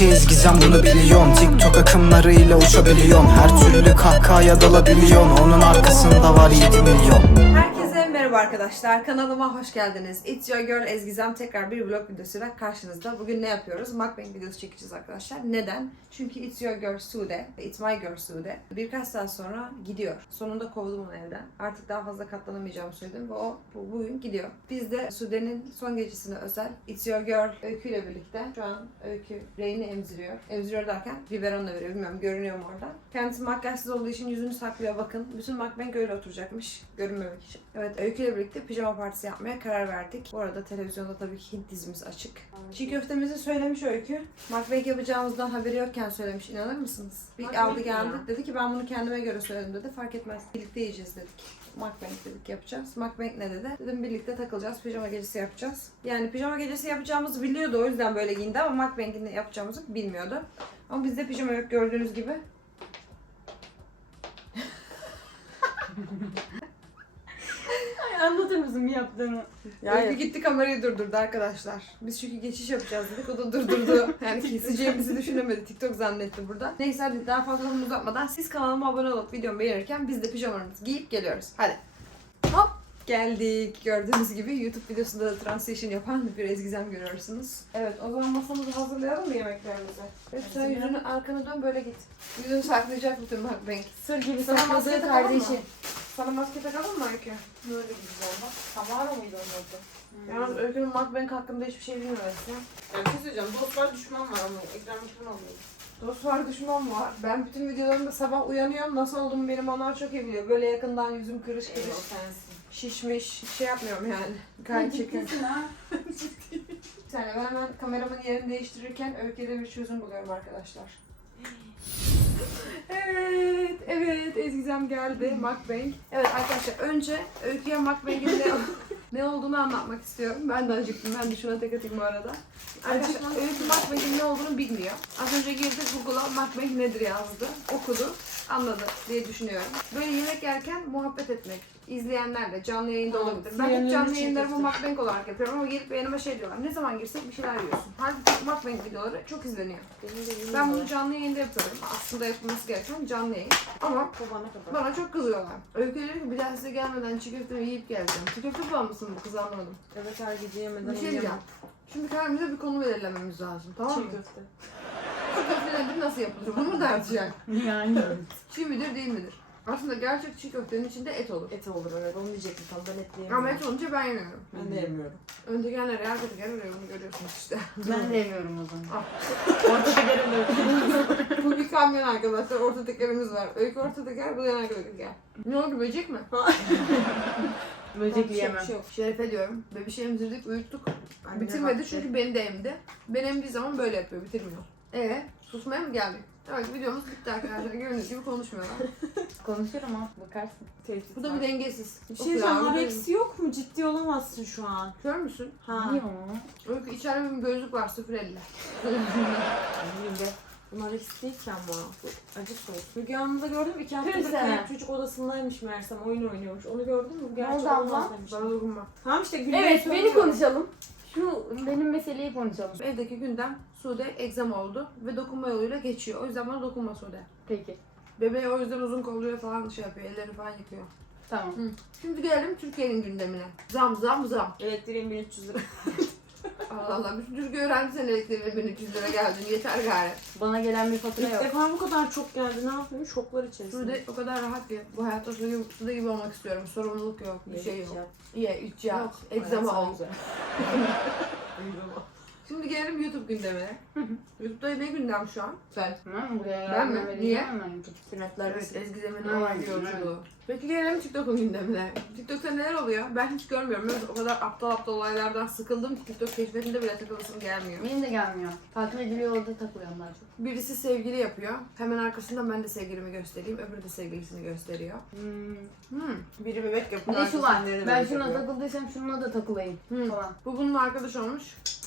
kişiyiz gizem bunu biliyorsun TikTok akımlarıyla uçabiliyorsun Her türlü kahkahaya dalabiliyorsun Onun arkasında var 7 milyon merhaba arkadaşlar. Kanalıma hoş geldiniz. It's your girl Ezgizem tekrar bir vlog videosuyla karşınızda. Bugün ne yapıyoruz? Mukbang videosu çekeceğiz arkadaşlar. Neden? Çünkü It's your girl Sude, It's my girl Sude birkaç saat sonra gidiyor. Sonunda kovdum onu evden. Artık daha fazla katlanamayacağımı söyledim ve o bu, bugün gidiyor. Biz de Sude'nin son gecesine özel It's your girl Öykü ile birlikte şu an Öykü reyini emziriyor. Emziriyor derken biberonla veriyor. Bilmiyorum görünüyor mu orada. Kendisi makyajsız olduğu için yüzünü saklıyor bakın. Bütün mukbang öyle oturacakmış. Görünmemek için. Evet Öykü ile birlikte pijama partisi yapmaya karar verdik. Bu arada televizyonda tabii ki Hint dizimiz açık. Çiğ köftemizi söylemiş Öykü. Mukbang yapacağımızdan haberi yokken söylemiş. İnanır mısınız? Bir aldı geldi. Dedi ki ben bunu kendime göre söyledim dedi. Fark etmez. Birlikte yiyeceğiz dedik. Mukbang dedik yapacağız. Mukbang ne dedi? Dedim birlikte takılacağız. Pijama gecesi yapacağız. Yani pijama gecesi yapacağımızı biliyordu. O yüzden böyle giyindi ama mukbang'i ne yapacağımızı bilmiyordu. Ama bizde pijama yok gördüğünüz gibi. Bir yaptığını? Öykü gitti kamerayı durdurdu arkadaşlar. Biz çünkü geçiş yapacağız dedik o da durdurdu. Yani keseceğimizi düşünemedi. TikTok zannetti burada. Neyse hadi daha fazla lafımı uzatmadan siz kanalıma abone olup videomu beğenirken biz de pijamalarımızı giyip geliyoruz. Hadi. Hop geldik. Gördüğünüz gibi YouTube videosunda da translation yapan bir ezgizem görüyorsunuz. Evet o zaman masamızı hazırlayalım mı yemeklerimizi? Evet sen yüzünü arkana dön böyle git. Yüzünü saklayacak bütün bak renk. Sır gibi sakladığı kardeşi. mı? Sana maske takalım mı Öykü? Böyle güzel bak. Tamara mıydı onun adı? Yalnız Öykü'nün mukbang hakkında hiçbir şey bilmiyorsun. Ya bir şey söyleyeceğim. Dost var düşman var ama ekran düşman oluyor. Dost var düşman var. Ben bütün videolarımda sabah uyanıyorum. Nasıl olduğumu benim onlar çok iyi biliyor. Böyle yakından yüzüm kırış kırış. sensin. Şişmiş. Şey yapmıyorum yani. Gayet. Ciddisin ha. Bir saniye ben hemen kameramın yerini değiştirirken Öykü'de bir çözüm buluyorum arkadaşlar. Evet, evet Ezgizem geldi. Mukbang. Evet arkadaşlar önce Öykü'ye Mukbang'in ne, ne olduğunu anlatmak istiyorum. Ben de acıktım. Ben de şuna tek atayım bu arada. Arkadaşlar Öykü Mukbang'in ne olduğunu bilmiyor. Az önce girdi Google'a Mukbang nedir yazdı. Okudu. Anladı diye düşünüyorum. Böyle yemek yerken muhabbet etmek. İzleyenlerle canlı yayında Tamam, olabilir. Ben hep canlı yayınlarımı çekirsin. mukbang olarak yapıyorum ama gelip yanıma şey diyorlar. Ne zaman girsek bir şeyler yiyorsun. Halbuki mukbang videoları çok izleniyor. Ben bunu canlı yayında yapıyorum. Aslında yapılması gereken canlı yayın. Ama Bu bana kadar. bana çok kızıyorlar. Öykü dedi ki bir daha size gelmeden çiğ köftemi yiyip geleceğim. Çiğ köfte bağımlısın bu kız anlamadım. Evet her gece yemeden Bir şey diyeceğim. Şimdi kendimize bir konu belirlememiz lazım tamam mı? Çiğ köfte. Çiğ köfte nedir nasıl yapılır? Bunu mu tartışacak? Yani. Çiğ midir değil midir? Aslında gerçek çiğ köftenin içinde et olur. Et olur evet onu diyecektim tam ben et Ama yiyemiyorum. et olunca ben yemiyorum. Ben de yemiyorum. Önce gelenler ya kötü gelir onu görüyorsunuz işte. Ben de yemiyorum o zaman. Ah. Ortada gelin bu bir kamyon arkadaşlar. Orta tekerimiz var. Öykü orta teker, bu yana teker. Ne oldu böcek mi? Böcekli Yok, yemem. bir şey yok. Şeref ediyorum. Ve bir şey emzirdik, uyuttuk. Bitirmedi çünkü beni de emdi. Ben emdiği zaman böyle yapıyor, bitirmiyor. Ee, susmaya mı geldik? Evet videomuz bitti arkadaşlar. Gördüğünüz gibi konuşmuyorlar. Konuşurum ha bakarsın. Tehdit Bu da bir dengesiz. Bir şey diyeceğim, Areksi yok mu? Ciddi olamazsın şu an. Kör müsün? Ha. Niye Öykü içeride bir gözlük var 0.50. Bilmiyorum be. Bu Areksi değil ki ama. Bu acı sos. Müge Anlı'da gördüm iki Kırk sene. kayıp çocuk odasındaymış Mersem. Oyun oynuyormuş. Onu gördün mü? Bu Gerçek oldu abla? Bana dokunma. Tamam işte Gül'e Evet beni konuşalım. Şu benim meseleyi konuşalım. Evdeki gündem Sude egzama oldu ve dokunma yoluyla geçiyor. O yüzden bana dokunma Sude. Peki. Bebeği o yüzden uzun kolluyor falan şey yapıyor, elleri falan yıkıyor. Tamam. Şimdi gelelim Türkiye'nin gündemine. Zam zam zam. Elektriğin 1300 lira. Allah Allah bütün Türkiye öğrenci sen elektriğine 1300 lira geldin yeter gari. Bana gelen bir fatura İlk yok. defa bu kadar çok geldi. Ne yapayım? Şoklar içerisinde. Sude o kadar rahat ki bu hayatta Sude gibi, Sude gibi olmak istiyorum. Sorumluluk yok, bir şey yok. Ye, iç, yat, Yok, egzama hayat ol. sana Şimdi gelelim YouTube gündemine. YouTube'da ne gündem şu an? Sen. Ben mi? Niye? Sünnetler Evet, Ezgizemin Hmm, olay yolculuğu. Peki gelelim TikTok'un gündemine. TikTok'ta neler oluyor? Ben hiç görmüyorum. Ben o kadar aptal aptal olaylardan sıkıldım ki TikTok keşfetinde bile takılasım gelmiyor. Benim de gelmiyor. Takip ediliyor orada takılıyorum daha çok. Birisi sevgili yapıyor. Hemen arkasından ben de sevgilimi göstereyim. Öbürü de sevgilisini gösteriyor. Hmm. Hmm. Biri bebek Bir yapıyor. de şu var. Ben şuna yapıyor. takıldıysam şununla da takılayım Hmm. falan. Bu bununla arkadaş olmuş.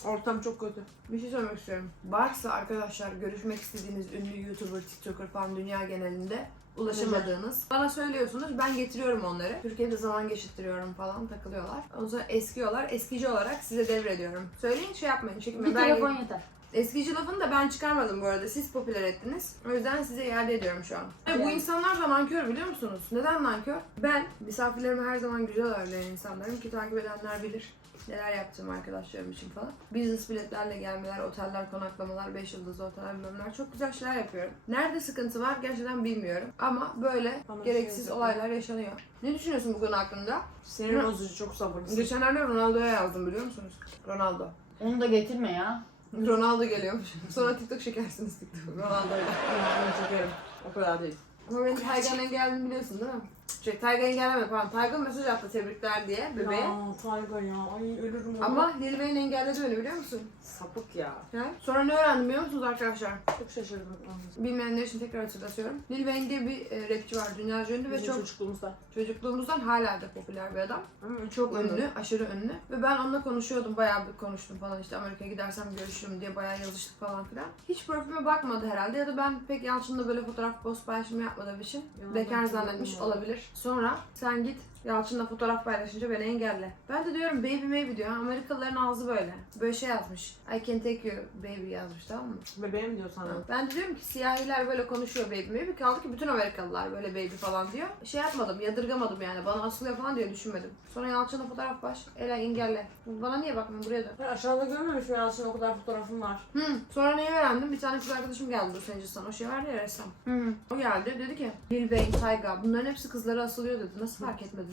Ortam çok kötü. Bir şey söylemek istiyorum. Varsa arkadaşlar görüşmek istediğiniz ünlü YouTuber, TikToker falan dünya genelinde ulaşamadığınız bana söylüyorsunuz ben getiriyorum onları. Türkiye'de zaman geçirtiyorum falan takılıyorlar. O zaman eskiyorlar. Eskici olarak size devrediyorum. Söyleyin şey yapmayın Bir çekinmeyin. Ben, telefon yeter. Eskici lafını da ben çıkarmadım bu arada. Siz popüler ettiniz. O yüzden size iade ediyorum şu an. Ve bu insanlar da nankör biliyor musunuz? Neden nankör? Ben misafirlerime her zaman güzel ağırlayan insanlarım ki takip edenler bilir. Neler yaptığım arkadaşlarım için falan. Business biletlerle gelmeler, oteller, konaklamalar, 5 yıldızlı oteller bilmemler. Çok güzel şeyler yapıyorum. Nerede sıkıntı var gerçekten bilmiyorum. Ama böyle Bana bir gereksiz şey olaylar yaşanıyor. Ne düşünüyorsun bu konu hakkında? Sinir bozucu çok sabırlısın. Geçenlerde Ronaldo'ya yazdım biliyor musunuz? Ronaldo. Onu da getirme ya. Ronaldo geliyormuş. Sonra TikTok çekersiniz TikTok. Ronaldo'yla. Yani çekerim. O kadar değil. Ama benim Taygan'ın engelini biliyorsun değil mi? Şey, Taygan engellemedi pardon. Taygan mesaj attı tebrikler diye bebeğe. Ya Tayga ya. Ay ölürüm. ya. Ama Lil Wayne engelledi beni biliyor musun? Sapık ya. Ha? Sonra ne öğrendim biliyor musunuz arkadaşlar? Çok şaşırdım. Bilmeyenler için tekrar hatırlatıyorum. Lil Wayne diye bir e, rapçi var. Dünya ünlü ve Bizim çok çocukluğumuzda. çocukluğumuzdan hala da popüler bir adam. Ama Çok ünlü, aşırı ünlü. Ve ben onunla konuşuyordum, bayağı bir konuştum falan işte Amerika'ya gidersem görüşürüm diye bayağı yazıştık falan filan. Hiç profilime bakmadı herhalde ya da ben pek Yalçın'la böyle fotoğraf post paylaşımı yapmadığım için bekar zannetmiş olabilir. Sonra sen git Yalçın'la fotoğraf paylaşınca beni engelle. Ben de diyorum baby maybe diyor. Amerikalıların ağzı böyle. Böyle şey yazmış. I can take you baby yazmış tamam mı? Bebeğim diyor sana. Ben de diyorum ki siyahiler böyle konuşuyor baby maybe. Kaldı ki bütün Amerikalılar böyle baby falan diyor. Şey yapmadım, yadırgamadım yani. Bana asılıyor falan diye düşünmedim. Sonra Yalçın'la fotoğraf baş. Ela engelle. Bana niye bakmıyorsun buraya da? Ben aşağıda görmemiş mi Yalçın o kadar fotoğrafım var. Hı. Sonra neyi öğrendim? Bir tane kız arkadaşım geldi Angeles'tan. O şey vardı ya ressam. Hı. O geldi dedi ki Lil Wayne, Tyga bunların hepsi kızlara asılıyor dedi. Nasıl fark etmedin.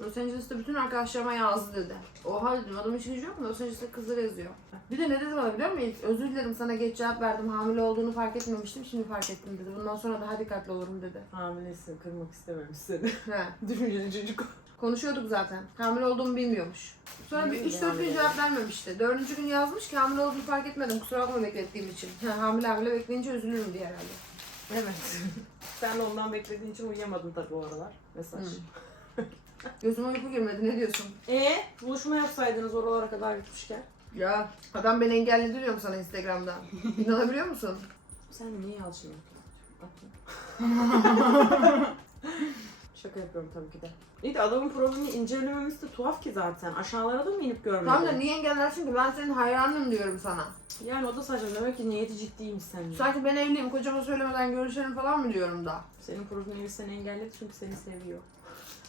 Los Angeles'ta bütün arkadaşlarıma yazdı dedi. Oha dedim adamın işi gücü yok mu? Los Angeles'ta kızlara yazıyor. Bir de ne dedi bana biliyor musun? Özür dilerim sana geç cevap verdim. Hamile olduğunu fark etmemiştim. Şimdi fark ettim dedi. Bundan sonra daha dikkatli olurum dedi. Hamilesin kırmak istememiş seni. He. Düşünceli çocuk. Konuşuyorduk zaten. Hamile olduğumu bilmiyormuş. Sonra bir Bilmiyorum 3-4 gün cevap vermemişti. Dördüncü gün yazmış ki hamile olduğunu fark etmedim. Kusura bakma beklettiğim için. Ha, hamile hamile bekleyince üzülürüm diye herhalde. Evet. Sen ondan beklediğin için uyuyamadın tabii o aralar. Mesaj. Hı. Gözüme uyku girmedi. Ne diyorsun? Ee, buluşma yapsaydınız oralara kadar gitmişken. Ya adam beni engelledi diyorum sana Instagram'da. İnanabiliyor musun? Sen niye Yalçın? Şaka yapıyorum tabii ki de. İyi de adamın profilini incelememiz de tuhaf ki zaten. Aşağılara da mı inip görmedin? Tamam da niye engellersin ki? Ben senin hayranım diyorum sana. Yani o da saçma. Demek ki niyeti ciddiymiş senin. Sanki ben evliyim, kocama söylemeden görüşelim falan mı diyorum da. Senin profilini seni engelledi çünkü seni seviyor.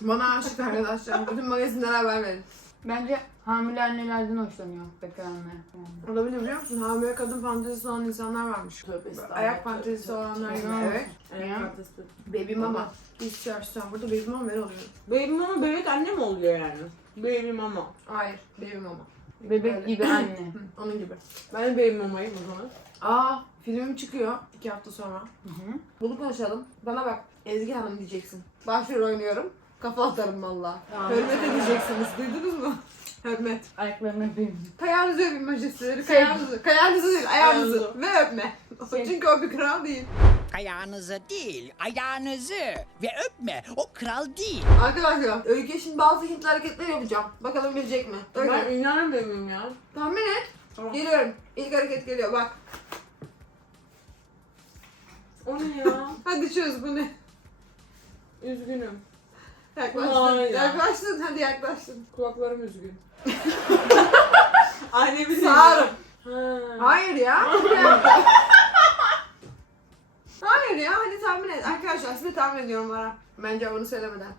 Bana aşık arkadaşlar. Bütün magazinlere haber verin. Bence hamile annelerden hoşlanıyor bekar anne. Yani. Olabilir biliyor musun? Hamile kadın fantezisi olan insanlar varmış. Tövbe. Ayak fantezisi olanlar gibi. Evet. Ayak Ya. fantezisi. Baby mama. İstiyor sen burada baby mama ben oluyorum. Baby mama bebek anne mi oluyor yani? Baby mama. Hayır, baby mama. Bebek Öyle. gibi anne. Onun gibi. Ben de baby mamayım o zaman. Aa, filmim çıkıyor iki hafta sonra. Hı hı. Bunu konuşalım. Bana bak, Ezgi Hanım diyeceksin. Başrol oynuyorum. Kafa atarım valla. Hürmet edeceksiniz. Duydunuz mu? Hürmet. Ayaklarını öpeyim. Kayağınızı öpün majesteleri. Kayağınızı. Kayağınızı değil, ayağınızı. Ve öpme. Şey- Çünkü o bir kral değil. Ayağınızı değil, ayağınızı ve öpme. O kral değil. Arkadaşlar, Öykü'ye şimdi bazı Hintli hareketler yapacağım. Bakalım bilecek mi? Ben Öykü, inanamıyorum ya. tahmin et. Tamam. Geliyorum. İlk hareket geliyor bak. O ne ya? Hadi çöz bu ne? Üzgünüm. Yaklaştın. Vay ya. Yaklaştın. Hadi yaklaştın. Kulaklarım üzgün. Anne bir Sağırım. Ha. Hayır ya. Hayır ya. Hadi tahmin et. Arkadaşlar size tahmin ediyorum bana. Bence onu söylemeden.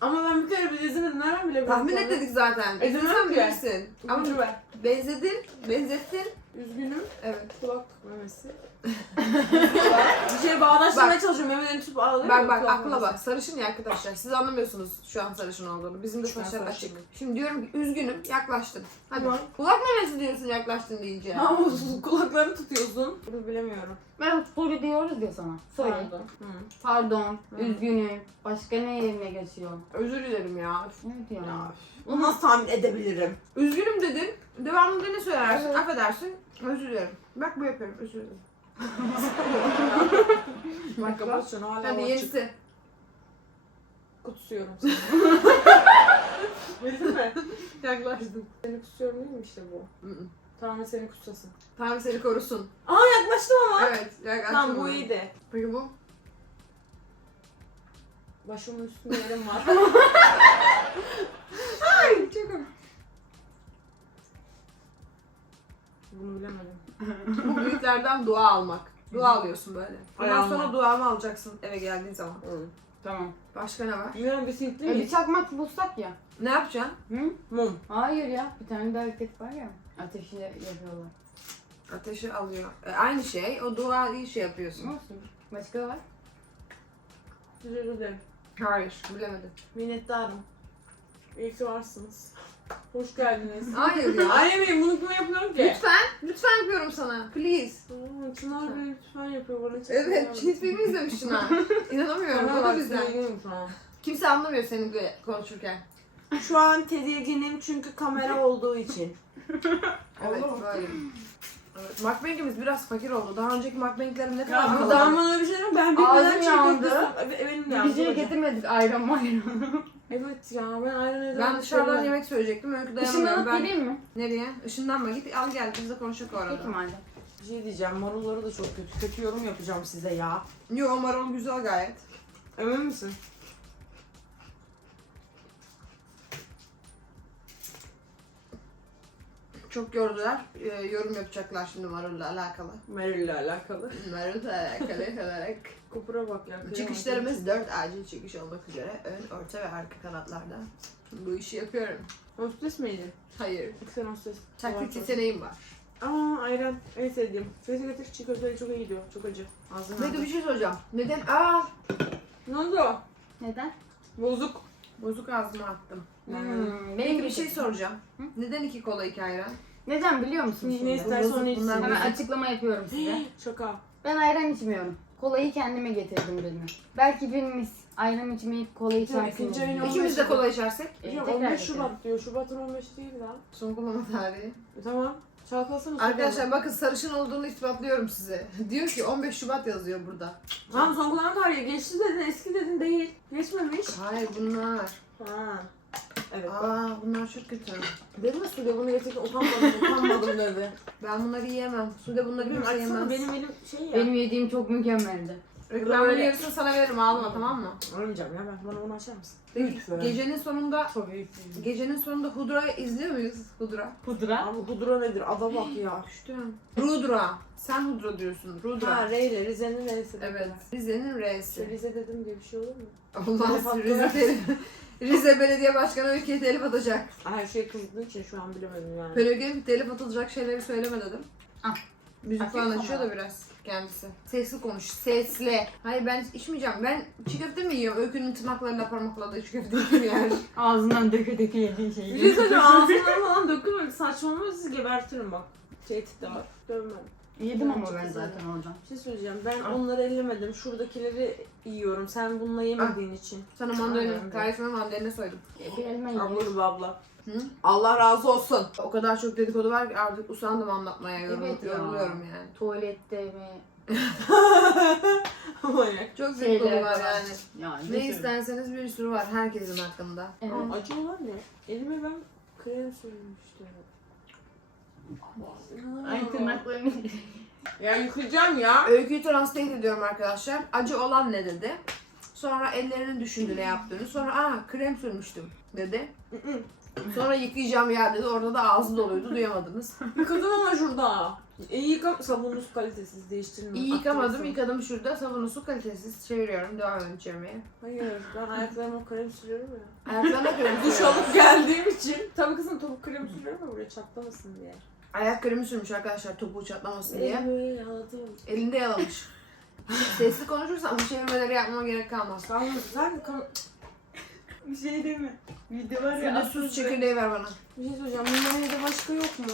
Ama ben bir kere bile izlemedim. Nereden bilebilirim? Tahmin et dedik zaten. E, İzlesen ki. bilirsin. Ama Ama ver. benzedin. Benzettin. Üzgünüm. Evet. Kulak memesi. Bir şey bağdaştırmaya çalışıyorum. Memelerini tutup ağlıyor. Bak bak akla bak. Sarışın ya arkadaşlar. Siz anlamıyorsunuz şu an sarışın olduğunu. Bizim de Şu an saçlar açık. sarışınım. Şimdi diyorum ki üzgünüm. Yaklaştın. Hadi. Tamam. Kulak memesi diyorsun yaklaştın deyince. Ama kulaklarını tutuyorsun. Bunu bilemiyorum. Ben soru diyoruz ya sana. Soru. Pardon. Hı. Pardon, Hı. üzgünüm. Başka ne yerine geçiyor? Özür dilerim ya. Ne diyor? Ya, Bunu nasıl tahmin edebilirim? Üzgünüm dedin. Devamında ne söylersin? Evet. Affedersin. Özür dilerim. Bak bu yapıyorum. Özür dilerim. Bak kapat şunu hala Hadi açık. yenisi. Kutsuyorum seni. Bildin mi? Yaklaştın. Seni kutsuyorum değil mi işte bu? Hı hı. Tanrı seni kutsasın. Tanrı seni korusun. Aa yaklaştım ama. Evet. Yaklaştın. Tamam bu bana. iyiydi. Peki bu? Başımın üstünde yerim var. Bunu bilemedim. meleklerden dua almak. Dua alıyorsun böyle. Ondan sonra duamı alacaksın eve geldiğin zaman. Tamam. Başka ne var? Bilmiyorum bisikletli E, bir mi? çakmak bulsak ya. Ne yapacaksın? Hı? Mum. Hayır ya. Bir tane bir hareket var ya. Ateşi yapıyorlar. Ateşi alıyor. E, aynı şey. O duayı şey yapıyorsun. Olsun. Başka var? Ederim. Hayır. Bilemedim. Minnettarım. İyi ki varsınız. Hoş geldiniz. Hayır ya. Annem bunu kime yapıyorum ki? lütfen. Lütfen yapıyorum sana. Please. Aa, Çınar Bey lütfen yapıyor bana. çok Evet. seviyorum. Çiğit filmi izlemiş Çınar. İnanamıyorum. Da bak bizden. tedirginim şu an. Kimse anlamıyor senin böyle konuşurken. Şu an tedirginim çünkü kamera olduğu için. Evet böyle. Evet. Mukbang'imiz biraz fakir oldu. Daha önceki mukbang'lerim ne kadar Ya bu daha bana bir şey yok. Ben Ağzım bilmeden yandı. Benim yandı. Bir şey getirmedik ayran mayran. Evet ya ben ayran Ben dışarıdan yemek söyleyecektim. Öykü dayanamıyorum. Işınlanıp Ben... geleyim mi? Nereye? Işınlanma git. Al gel. Biz de konuşalım orada. Peki madem. Bir şey diyeceğim. Marulları da çok kötü. Kötü yorum yapacağım size ya. Yo marul güzel gayet. Emin misin? Çok gördüler. Ee, yorum yapacaklar şimdi marulla alakalı. Meryl ile alakalı. Marulla alakalı olarak. Kupura bak ya. Çıkışlarımız 4 acil çıkış olmak üzere ön, orta ve arka kanatlarda. Bu işi yapıyorum. Hostes miydi? Hayır. Sen hostes. Taklit yeteneğim var. Aa ayran. En sevdiğim. Sesi getir çiğ köfteyi çok iyi gidiyor. Çok acı. Ağzına Peki bir şey soracağım. Neden? Aa! Ne oldu? Neden? Bozuk. Bozuk ağzıma attım. Hmm, Peki bir şey soracağım. Neden iki kola iki ayran? Neden biliyor musun Ne şimdi? istersen onu Bunlar içsin. Hemen açıklama yapıyorum size. Şaka. Ben ayran içmiyorum. Kolayı kendime getirdim birine. Belki birimiz ayran içmeyip kola içersiniz. ikinci ayın diye. İkimiz de kola içersek. E, Ya tekrar 15 getirin. Şubat diyor. Şubat'ın 15 değil lan. Son kullanma tarihi. E, tamam. Çalkalasana. Arkadaşlar bakın sarışın olduğunu ispatlıyorum size. Diyor ki 15 Şubat yazıyor burada. Tamam son kullanma tarihi. Geçti dedin, eski dedin değil. Geçmemiş. Hayır bunlar. Ha. Evet. Aa bunlar çok kötü. Dedim mi Sude bunu getirken utanmadım, utanmadım dedi. Ben bunları yiyemem. Sude bunları Bilmiyorum kimse açsana yemez. benim elim şey ya. Benim yediğim çok mükemmeldi. Ben bunun yarısını sana veririm ağlama tamam mı? Ölmeyeceğim ya ben. Bana onu açar mısın? Peki, Lütfen. gecenin sonunda Tabii ki. gecenin sonunda Hudra'yı izliyor muyuz? Hudra. Pudra. Abi Hudra nedir? Ada bak ya. Düştüm. Rudra. Sen Hudra diyorsun. Rudra. Ha Reyle, Rize'nin R'si. Evet. Rize'nin İşte R'si. Rize dedim diye bir şey olur mu? Telef Rize. Tele- Rize Belediye Başkanı ülkeye telif atacak. Her şey kızdığı için şu an bilemedim yani. Bölgeye telif atılacak şeyleri söyleme dedim. Ah. Müzik falan açıyor da biraz kendisi. Sesli konuş. Sesli. Hayır ben içmeyeceğim. Ben çiğ köfte mi yiyorum? Öykünün tırnaklarıyla parmakladığı çiğ köfte kim yer? Ağzından döke döke yediğin şeyi. Bir şey söyleyeceğim ağzından falan dökülmedi. Saçmalama sizi gebertirim bak. Tehdit de var. Dövmem. Yedim ama ben zaten oradan. Bir şey söyleyeceğim. Ben onları ellemedim. Şuradakileri yiyorum. Sen bununla yemediğin için. Sana mandalina, tarifime mandalina soydum. Bir elma. Abla gibi abla. Hı? Allah razı olsun. O kadar çok dedikodu var ki artık usandım anlatmaya. Yorum, Evet ya. yoruluyorum yani. Tuvalette mi? Manyak. Çok Şeyler dedikodu var falan. yani. Yani Ne isterseniz bir sürü var herkesin hakkında. Evet. Aa, acı olan ne? Elime ben krem sürmüştüm. Ay tırnaklarını. Ya yıkayacağım ya. Öyküyü translate ediyorum arkadaşlar. Acı olan ne dedi? Sonra ellerini düşündü ne yaptığını. Sonra aa krem sürmüştüm dedi. Sonra yıkayacağım ya dedi. Orada da ağzı doluydu duyamadınız. Yıkadım ama şurada. İyi yıkam sabununuz kalitesiz değiştirin. İyi yıkamadım. Yıkadım şurada. Sabunu su kalitesiz. Çeviriyorum. Devam ediyorum çevirmeye. Hayır ben ayaklarıma krem sürüyorum ya. Ayaklarına krem Duş sürüyorum. alıp geldiğim için. Tabii kızım topuk krem sürüyorum ya buraya çatlamasın diye. Ayak kremi sürmüş arkadaşlar topuğu çatlamasın diye. Elinde yalamış. Sesli konuşursam bu çevirmeleri yapmama gerek kalmaz. Sen sen kan... Bir şey değil mi? Video var Şurada sus çekirdeği ver bana. Bir şey söyleyeceğim. Bunların evde başka yok mu?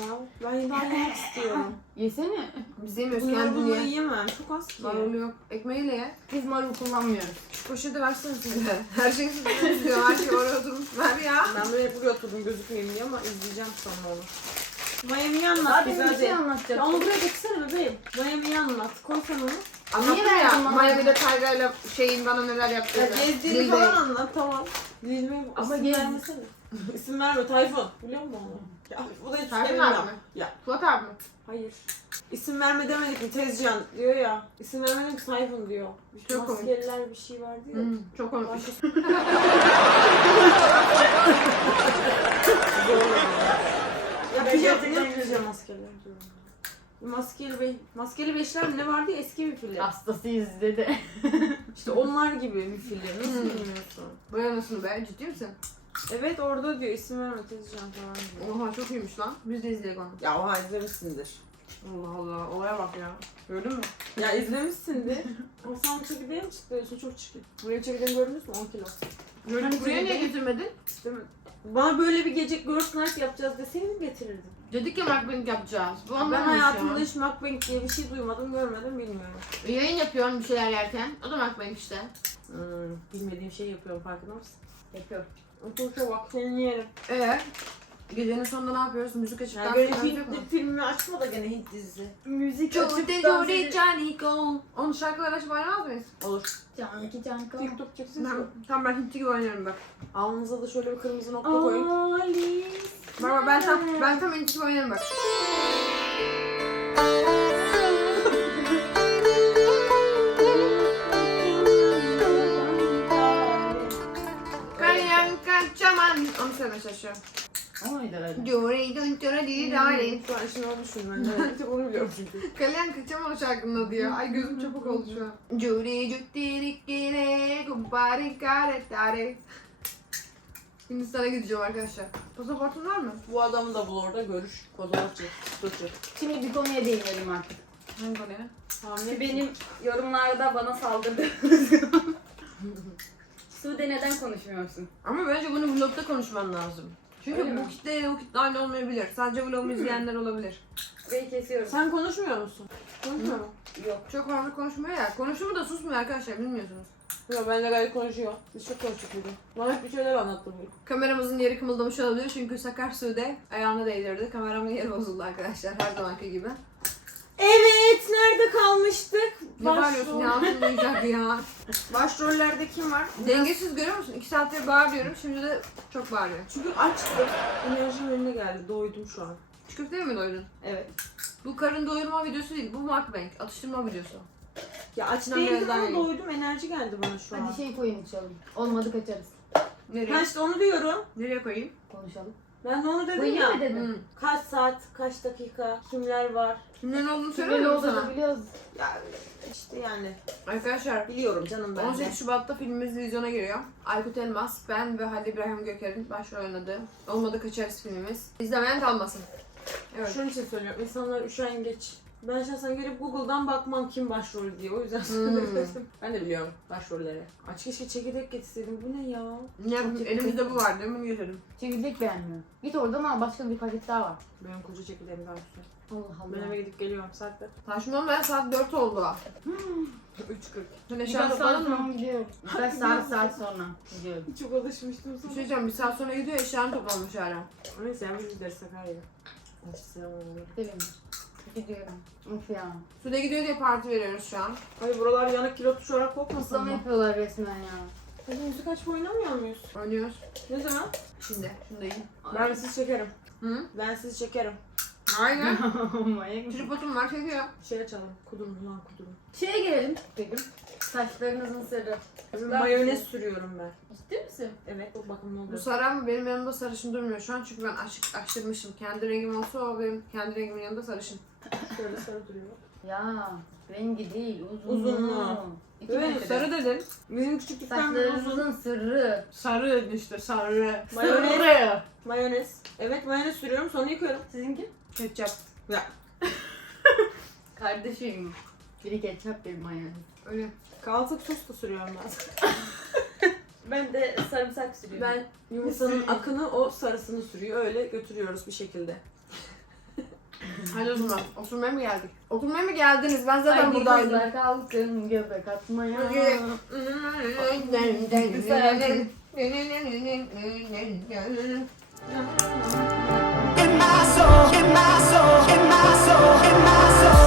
Ben daha yemek istiyorum. Yesene. Biz yemiyoruz Bunları kendin bunları ye. yiyemem. Çok az ki. Marul yok. Ekmeğiyle ye. Biz marul kullanmıyoruz. Şu poşeti versene size. Her şeyi size istiyor. Her şey oraya oturmuş. Ver ya. Ben böyle hep buraya oturdum gözükmeyeyim diye ama izleyeceğim sonra onu. Miami'yi anlat Zaten bize bir şey Ya anlatacağım. onu buraya getirsene bebeğim. Miami'yi anlat. Koy sen onu. Anlattım Niye ya. verdin bana? Miami'de Tayga'yla şeyin bana neler Ya yaptığını. gezdiğini Dilde. falan anlat tamam. Dilme Ama isim gez- vermesene. isim verme Tayfun. Biliyor musun onu? Ya bu da hiç Tayfun sevmiyorum. abi mi? Ya. Fuat abi mi? Hayır. İsim verme demedik mi Tezcan diyor ya. İsim vermedim ki Tayfun diyor. Çok komik. Maskeliler bir şey vardı ya. Hmm, çok komik. Ya Ben gerçekten maskeler diyorum. Maskeli Bey, Maskeli Beşler mi ne vardı ya eski bir film. Hastasıyız dedi. İşte onlar gibi bir film. Nasıl Hmm. bilmiyorsun? Baya nasıl be? Ciddi misin? Evet orada diyor isim verme Tezcan falan diyor. Oha çok iyiymiş lan. Biz de izleyelim onu. Ya o izlemişsindir. Allah Allah. Olaya bak ya. Gördün mü? Ya izlemişsindir. o sen çekirdeğe mi çıktı? Yoksa çok çirkin. Buraya çekirdeğini gördünüz mü? 10 kilo. Gördün buraya niye getirmedin? İşte bana böyle bir gece girls night yapacağız deseydin getirirdim. Dedik ya mukbang yapacağız. Bu Ben hayatımda hiç mukbang diye bir şey duymadım, görmedim, bilmiyorum. Yayın yapıyorum bir şeyler yerken. O da mukbang işte. Hmm, bilmediğim şey yapıyorum farkında mısın? Yapıyorum. Oturuşa bak seni yerim. Ee, gecenin sonunda ne yapıyoruz? Müzik açıp Yani dans böyle ediyoruz yok mu? Hint filmi açma da gene Hint dizisi. Müzik Jody Jody Johnny Go. Onun şarkıları açıp oynamaz mıyız? Olur. Canki canka. TikTok çıksın. Tamam, tamam ben Hintli gibi oynuyorum bak. Alnınıza da şöyle bir kırmızı nokta koyun. Alice. Bak bak ben tam, ben tam Hintli gibi oynarım bak. Kayan kaçaman. Onu söylemeye çalışıyorum. Jody. Şu an işini olmuşum ben de. Bir tek onu biliyorum çünkü. Kalyan kaçamam şarkının adı ya. Ay gözüm çabuk oldu şu an. Jody jody rikire kumpare kare tare. Hindistan'a gideceğim arkadaşlar. Pasaportun var mı? Bu adamı da bul orada görüş. Çek. Tutur. Şimdi bir konuya değinelim artık. Hangi konuya? Tahmin Benim yorumlarda bana saldırdı. Sude neden konuşmuyorsun? Ama bence bunu vlogda konuşman lazım. Çünkü Öyle bu mi? kitle o kitle aynı olmayabilir. Sadece vlogumu izleyenler olabilir. Burayı kesiyorum. Sen konuşmuyor musun? Konuşmuyor mu? Yok. Çok fazla konuşmuyor ya. Konuşuyor mu da susmuyor arkadaşlar bilmiyorsunuz. Yok ben de gayet konuşuyor. Biz çok konuştuk bugün. Bana hep bir şeyler anlattı bugün. Kameramızın yeri kımıldamış olabilir çünkü Sakar Sude ayağını değdirdi. Kameramın yeri bozuldu arkadaşlar her zamanki gibi. Evet, nerede kalmıştık? Ne bağırıyorsun ya? Ağzını duyacak ya. Başrollerde kim var? Dengesiz görüyor musun? İki saattir bağırıyorum şimdi de çok bağırıyor. Çünkü açtım. Enerjim önüne geldi. Doydum şu an. Çiğ köfteye mi doydun? Evet. Bu karın doyurma videosu değil. Bu mukbang. Atıştırma videosu. Ya aç İçinden değildim biraz daha ama doydum. Enerji geldi bana şu an. Hadi şey koyun içelim. Olmadı kaçarız. Nereye? Ha işte onu diyorum. Nereye koyayım? Konuşalım. Ben de onu dedim Koyun ya. mu dedim? Hmm. Kaç saat, kaç dakika, kimler var. Kimlerin olduğunu Böyle söyleyeyim mi olduğunu sana? biliyoruz. Ya işte yani. Arkadaşlar Biliyorum canım ben de. 18 Şubat'ta filmimiz vizyona giriyor. Aykut Elmas, ben ve Halil İbrahim Göker'in başrol oynadığı Olmadı Kaçarız filmimiz. İzlemeyen kalmasın. Evet. Şunun için söylüyorum. İnsanlar üşengeç. Ben şahsen gelip Google'dan bakmam kim başrol diye. O yüzden söyledim. ben de biliyorum başrolleri. Aç keşke çekirdek getirseydim. Bu ne ya? Ne, elimizde bu var değil mi? Bunu getirdim. Çekirdek beğenmiyorum. Git oradan al başka bir paket daha var. Benim koca çekirdeğim daha güzel. Allah Ben eve Allah. gidip geliyorum saatte. Taşmam ben saat 4 oldu. 3.40. Sen eşya topladın mı? gidiyorum. Birkaç saat saat sonra gidiyorum. Çok alışmıştım Bir şey sana. diyeceğim bir saat sonra gidiyor eşyanı toplamış hala. Neyse yani biz gideriz Sakarya'ya. Selam Gidelim. Gidiyorum. Of ya. Sude gidiyor diye parti veriyoruz şu an. Ay buralar yanık kilo tuşarak kokmasın Kutlama mı? yapıyorlar resmen ya. Hadi müzik açma oynamıyor muyuz? Oynuyoruz. Ne zaman? Şimdi. İyi. Ben sizi çekerim. Hı? Ben sizi çekerim. Aynen. Manyak mısın? Tripodum var çekiyor. Şey açalım. Kudurum lan kudurum. Şeye gelelim peki. Saçlarınızın sırrı. Mayonez sürüyorum ben. Ciddi misin? Evet o bakımlı Bu oluyor. sarı ama benim yanımda sarışın durmuyor şu an çünkü ben açık açtırmışım. Kendi rengim olsa o benim kendi rengimin yanında sarışın. Şöyle sarı duruyor. Ya rengi değil uzunluğu. Uzunluğu. İki Evet, metre. Sarı dedin. Bizim küçüklükten beri uzun. Sırrı. Sarı işte sarı. Mayonez. Sırrı. Mayonez. Evet mayonez sürüyorum sonra yıkıyorum. Sizinki? Ketçap. Ya. Kardeşim. Biri ketçap biri mayonez. Öyle. Kahvaltılık sos da sürüyorum ben. Ben de sarımsak sürüyorum. Ben yumurtanın akını o sarısını sürüyor. Öyle götürüyoruz bir şekilde. Hadi o zaman. Oturmaya mı geldik? Oturmaya mı geldiniz? Ben zaten buradaydım. kızlar kalkın göbek atmaya. In my soul, in my soul, in my soul, in my soul.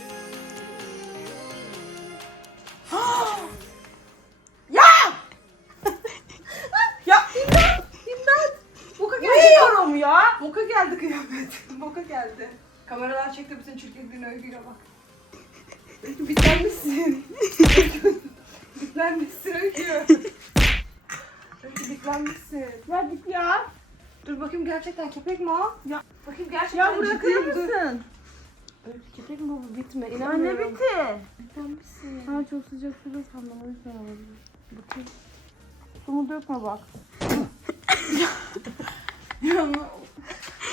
You. Ya imdat! İmdat! Boka geldi. Uyuyorum ya. Boka geldi kıyamet. Boka geldi. Kameralar çekti bütün çirkefliğini öyküyle bak. Bitlenmişsin. bitlenmişsin Öykü. Öykü bitlenmişsin. Ya git ya. Dur bakayım gerçekten köpek mi o? Ya. Bakayım gerçekten Ya ciddiyim, dur. mısın? Mi bu? Bitme inanmıyorum. bitti? Bitlenmişsin. Ha çok sıcak suda sandım o yüzden olabilir. Bakayım. Bunu dökme bak. Ya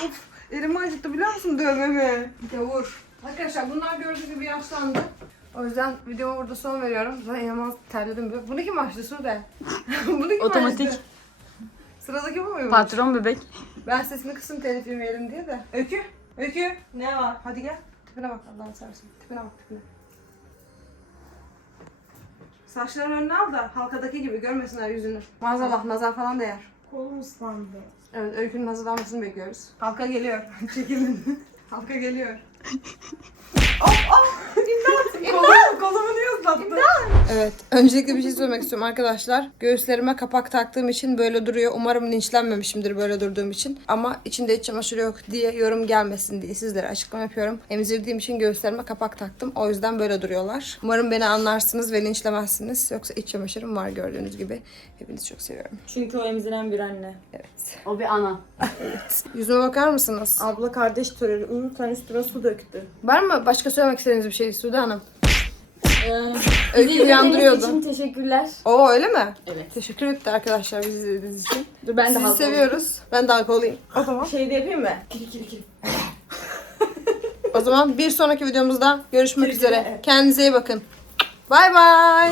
of elimi acıttı biliyor musun dövmemi? Bir de vur. Arkadaşlar bunlar gördüğünüz gibi yaşlandı. O yüzden videoma burada son veriyorum. Zaten inanılmaz terledim. Bunu kim açtı Sude? Bunu kim Otomatik. açtı? Sıradaki bu muymuş? Patron bebek. Ben sesimi kısım telif yemeyelim diye de. Öykü, Öykü. Ne var? Hadi gel. Tipine bak Allah'ını seversen. Tipine bak tipine. Saçlarını önüne al da halkadaki gibi görmesinler yüzünü. Maazallah nazar falan değer. Kolum ıslandı. Evet, öykünün hazırlanmasını bekliyoruz. Halka geliyor. Çekilin. Halka geliyor. İmdat! Kolumu niye ıslattın? Evet. Öncelikle bir şey söylemek istiyorum arkadaşlar. Göğüslerime kapak taktığım için böyle duruyor. Umarım linçlenmemişimdir böyle durduğum için. Ama içinde iç çamaşırı yok diye yorum gelmesin diye sizlere açıklama yapıyorum. Emzirdiğim için göğüslerime kapak taktım. O yüzden böyle duruyorlar. Umarım beni anlarsınız ve linçlemezsiniz. Yoksa iç çamaşırım var gördüğünüz gibi. Hepinizi çok seviyorum. Çünkü o emziren bir anne. Evet. O bir ana. Yüzüme bakar mısınız? Abla kardeş töreli uyurken üstüne su döktü. Var mı başka söylemek istediğiniz bir şey Sude Hanım? Ee, Öykü uyandırıyordu. için teşekkürler. Oo öyle mi? Evet. Teşekkür etti arkadaşlar bizi izlediğiniz için. Dur ben de Sizi halka seviyoruz. Ben de halka olayım. O zaman. Şey de yapayım mı? O zaman bir sonraki videomuzda görüşmek üzere. Kendinize iyi bakın. Bay bay.